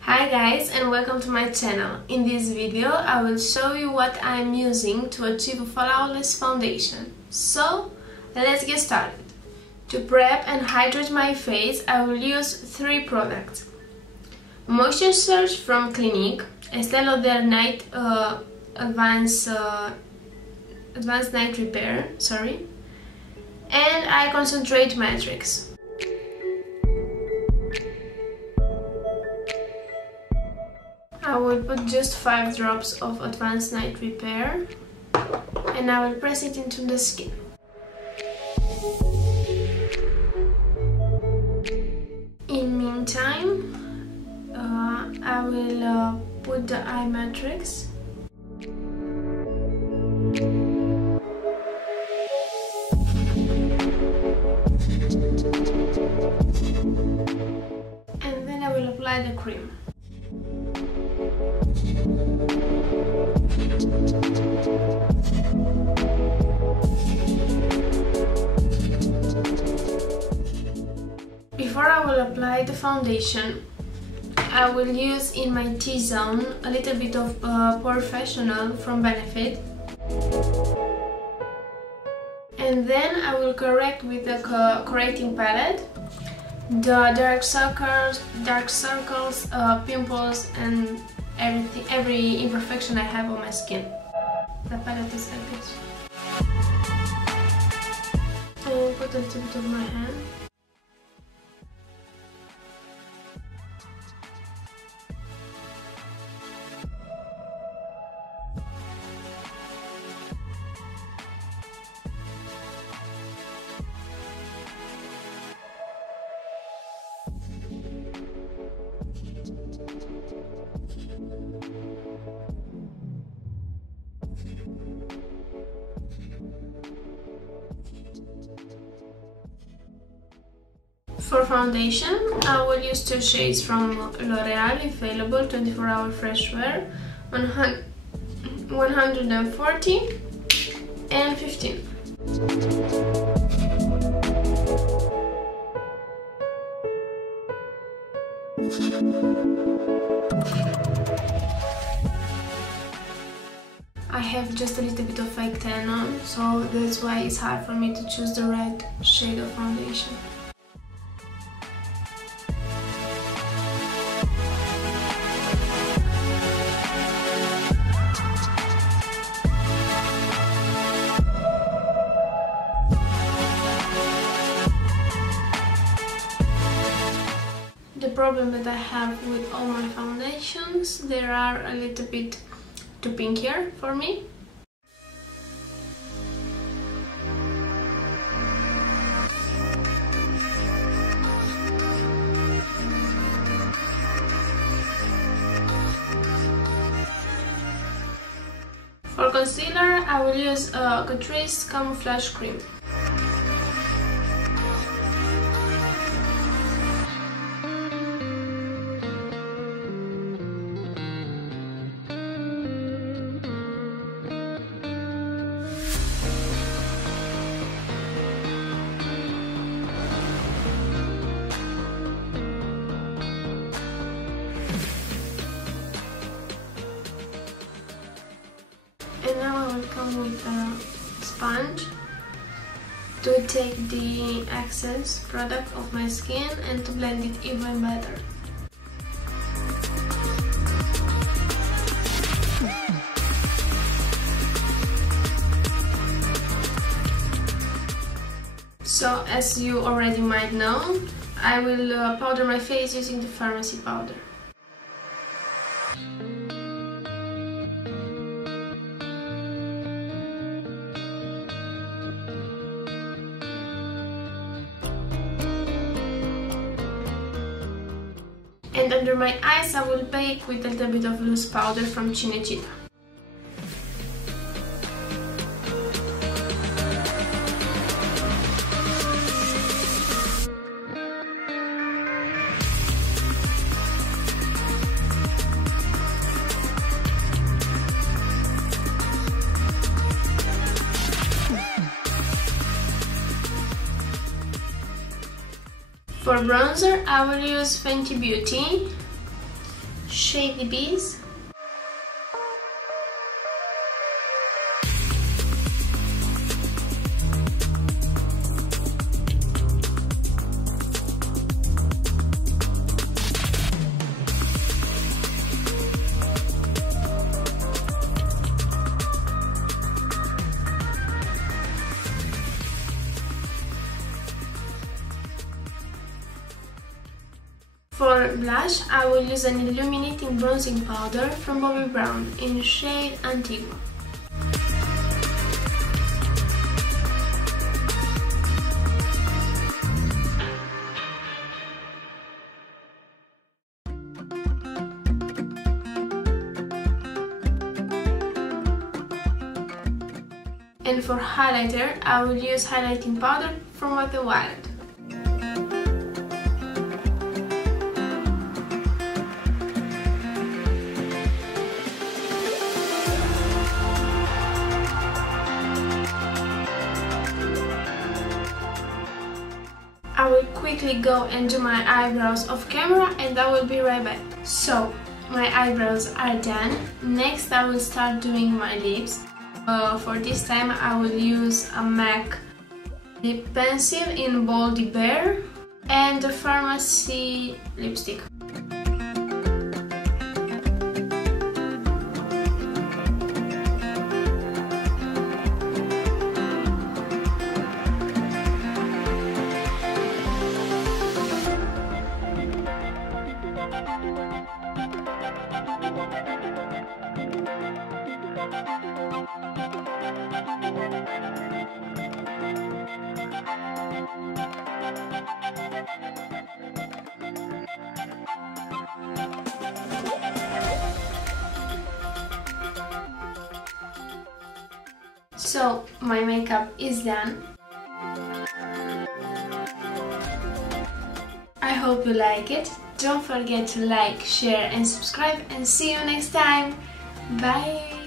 Hi guys, and welcome to my channel. In this video I will show you what I am using to achieve a flawless foundation. So let's get started. To prep and hydrate my face I will use 3 products. Moisture Surge from Clinique, Estee Lauder Night Advanced Night Repair, and Eye Concentrate Matix. I will put just 5 drops of Advanced Night Repair and I will press it into the skin. In meantime, I will put the eye matrix. And then I will apply the cream. Before I will apply the foundation, I will use in my T-zone a little bit of Porefessional from Benefit, and then I will correct with the Corecting palette the dark circles, pimples, and every imperfection I have on my skin. The palette is like this. I will put a little bit of my hand. For foundation, I will use 2 shades from L'Oreal, available 24-hour fresh wear, 140 and 15. I have just a little bit of fake tan on, so that's why it's hard for me to choose the right shade of foundation. The problem that I have with all my foundations, they are a little bit too pinkier for me. For concealer, I will use Catrice Camouflage cream. And now I will come with a sponge to take the excess product of my skin and to blend it even better. So, as you already might know, I will powder my face using the Farmasi powder. And under my eyes I will bake with a little bit of loose powder from Cinecittà. For bronzer, I will use Fenty Beauty Shady Bees. For blush, I will use an illuminating bronzing powder from Bobbi Brown in shade Antigua. And for highlighter, I will use highlighting powder from Wet n Wild. I will quickly go and do my eyebrows off camera and I will be right back. So, my eyebrows are done. Next I will start doing my lips. For this time I will use a MAC lip pencil in Boldy Bear and a Farmasi lipstick. So, my makeup is done. I hope you like it. Don't forget to like, share and subscribe, and see you next time. Bye!